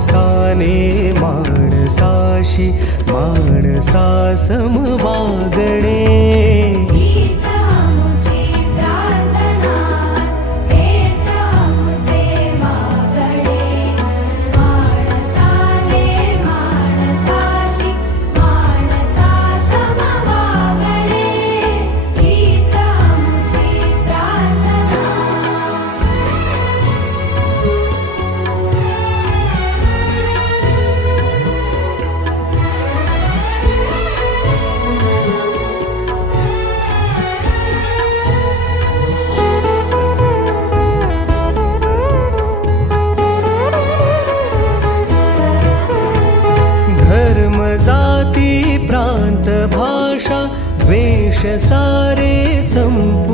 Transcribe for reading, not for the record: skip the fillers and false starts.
माणसाने माणसाशी माणसा सम वागणे. हीच आमुची प्रार्थना, हेच आमुचे मागणे. माणसाने माणसाशी माणसा सम वागणे. हीच आमुची प्रार्थना. धर्म जाती प्रांत भाषा द्वेष सारे संपू